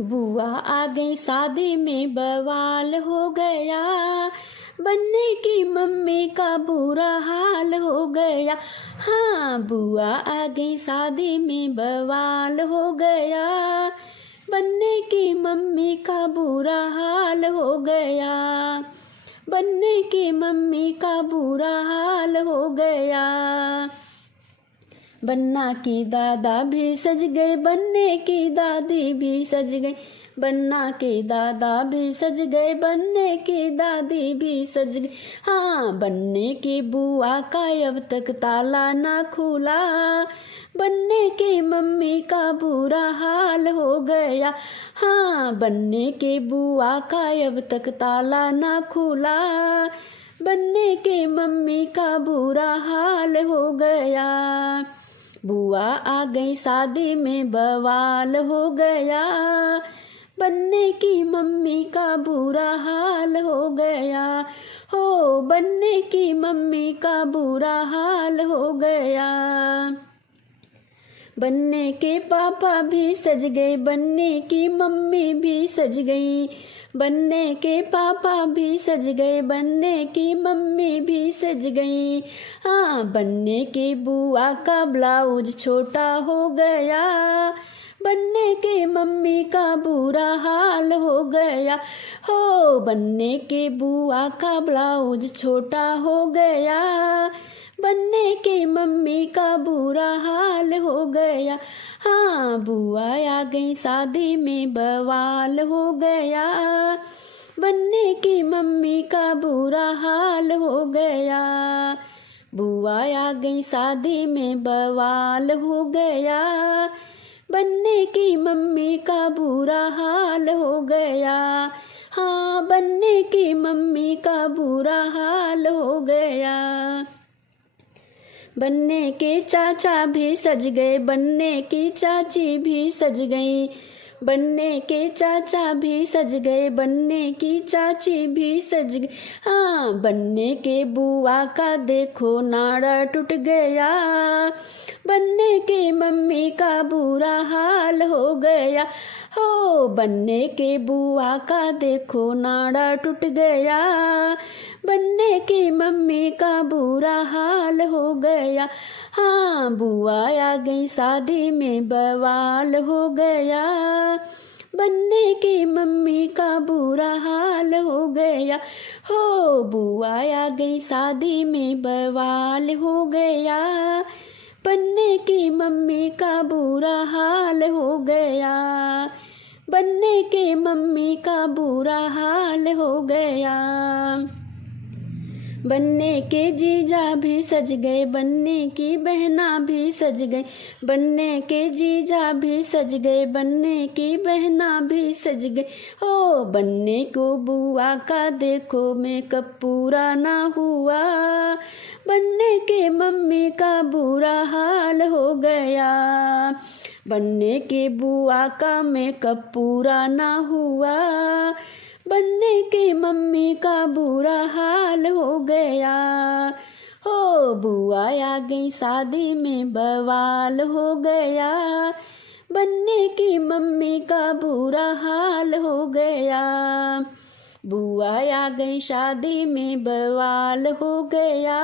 बुआ आ गई शादी में बवाल हो गया, बनने की मम्मी का बुरा हाल हो गया। हाँ, बुआ आ गई शादी में बवाल हो गया, बनने की मम्मी का बुरा हाल हो गया, बनने की मम्मी का बुरा हाल हो गया। बन्ना की दादा भी सज गए, बनने की दादी भी सज गई, बन्ना के दादा भी सज गए, बनने की दादी भी सज गई। हाँ, बनने की बुआ का अब तक ताला ना खुला, बनने की मम्मी का बुरा हाल हो गया। हाँ, बनने की बुआ का अब तक ताला ना खुला, बनने की मम्मी का बुरा हाल हो गया। बुआ आ गई शादी में बवाल हो गया, बनने की मम्मी का बुरा हाल हो गया। हो, बनने की मम्मी का बुरा हाल हो गया। बनने के पापा भी सज गए, बनने की मम्मी भी सज गई, बनने के पापा भी सज गए, बनने की मम्मी भी सज गई। हाँ, बनने की बुआ का ब्लाउज छोटा हो गया, बनने के मम्मी का बुरा हाल हो गया। हो, बनने के बुआ का ब्लाउज छोटा हो गया, बनने के मम्मी का बुरा हाल हो गया। हाँ, बुआ आ गई शादी में बवाल हो गया, बनने की मम्मी का बुरा हाल हो गया। बुआ आ गई शादी में बवाल हो गया, बनने की मम्मी का बुरा हाल हो गया। हाँ, बनने की मम्मी का बुरा हाल हो गया। बनने के चाचा भी सज गए, बनने की चाची भी सज गई, बनने के चाचा भी सज गए, बनने की चाची भी सज गई। हाँ, बनने के बुआ का देखो नाड़ा टूट गया, बनने के मम्मी का बुरा हाल हो गया। हो, बनने के बुआ का देखो नाड़ा टूट गया, बनने की मम्मी का बुरा हाल हो गया। हाँ, बुआ आ गई शादी में बवाल हो गया, बनने की मम्मी का बुरा हाल हो गया। हो, बुआ आ गई शादी में बवाल हो गया, बनने की मम्मी का बुरा हाल हो गया, बनने की मम्मी का बुरा हाल हो गया। बनने के जीजा भी सज गए, बनने की बहना भी सज गई, बनने के जीजा भी सज गए, बनने की बहना भी सज गई। हो, बनने को बुआ का देखो मेकअप पूरा ना हुआ, बनने के मम्मी का बुरा हाल हो गया। बनने के बुआ का मेकअप पूरा ना हुआ, बनने की मम्मी का बुरा हाल हो गया। हो, बुआ आ गई शादी में बवाल हो गया, बनने की मम्मी का बुरा हाल हो गया। बुआ आ गई शादी में बवाल हो गया,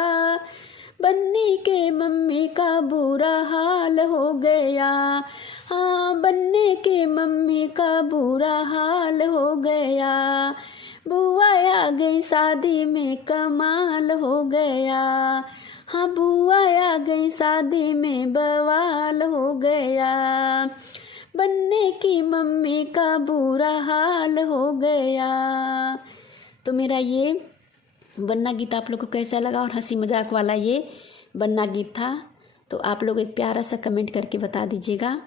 बनने के मम्मी का बुरा हाल हो गया। हाँ, बनने के मम्मी का बुरा हाल हो गया। बुआ आ गई शादी में कमाल हो गया। हाँ, बुआ आ गई शादी में बवाल हो गया, बनने की मम्मी का बुरा हाल हो गया। तो मेरा ये बन्ना गीत आप लोग को कैसा लगा और हंसी मजाक वाला ये बन्ना गीत था, तो आप लोग एक प्यारा सा कमेंट करके बता दीजिएगा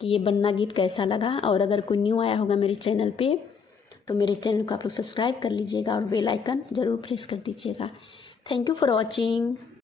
कि ये बन्ना गीत कैसा लगा। और अगर कोई न्यू आया होगा मेरे चैनल पे तो मेरे चैनल को आप लोग सब्सक्राइब कर लीजिएगा और बेल आइकन ज़रूर प्रेस कर दीजिएगा। Thank you for watching.